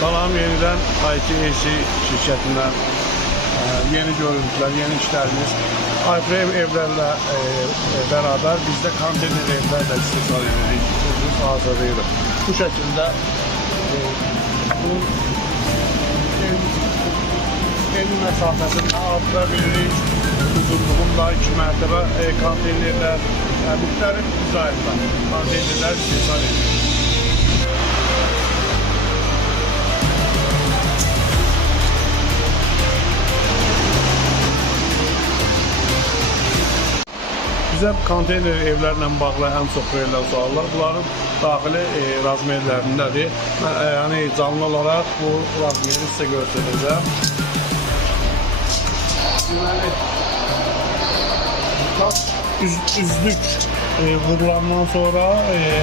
Salam yeniden ITAC şirketinden yeni görüntüler, yeni işlerimiz. Alfrev evlerle beraber biz de konteyner evlerle istismar ediyoruz, hazırlıyoruz. Bu şekilde bu ev mesafesini artırabiliriz. Uzunluğunda 2 mertebe konteynerler, müxtəlif dizaynda konteynerler istismar ediyoruz. Bizə konteyner evlərlə bağlı ən çox verilən suallar bunların daxili razmerlərindədir. Yəni canlı olaraq bu razmeri sizə göstərəcəm. Deməli, üzlük vurulandan sonra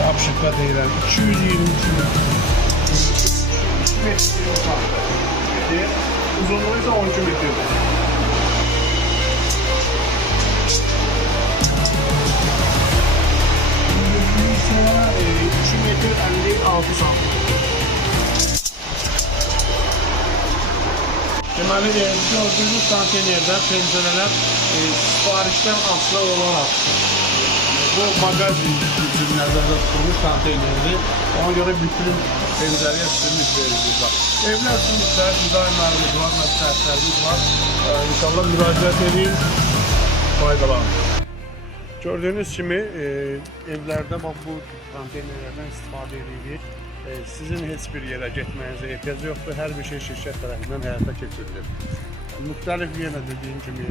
apşıqqa deyilən 222 metr, uzunluğu isə 12 metrdir. Sonra 2 metr 56 santimetre. Deməli, gördüğünüz konteynerdə pəncərələr sifarişdən asılı olaraq bu mağazin üçün nəzərdə tutulmuş konteynerdir. Ona görə bütün pəncərəyə sürmüş verilir. Evlər sürmüşlər, dizaynlarımız var, məsləhətlərimiz var. İnşallah müraciət edin, faydalanın. Gördüğünüz kimi evlerde bu konteynerlerden istifadə edilir. Sizin heç bir yerə getməyinizə ehtiyac yoxdur. Hər bir şey şirkət tərəfindən həyata keçirilir. Müxtəlif yenə dediyim kimi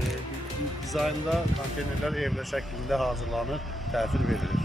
dizaynda konteynerlər evlə şəklində hazırlanır, təhvil verilir.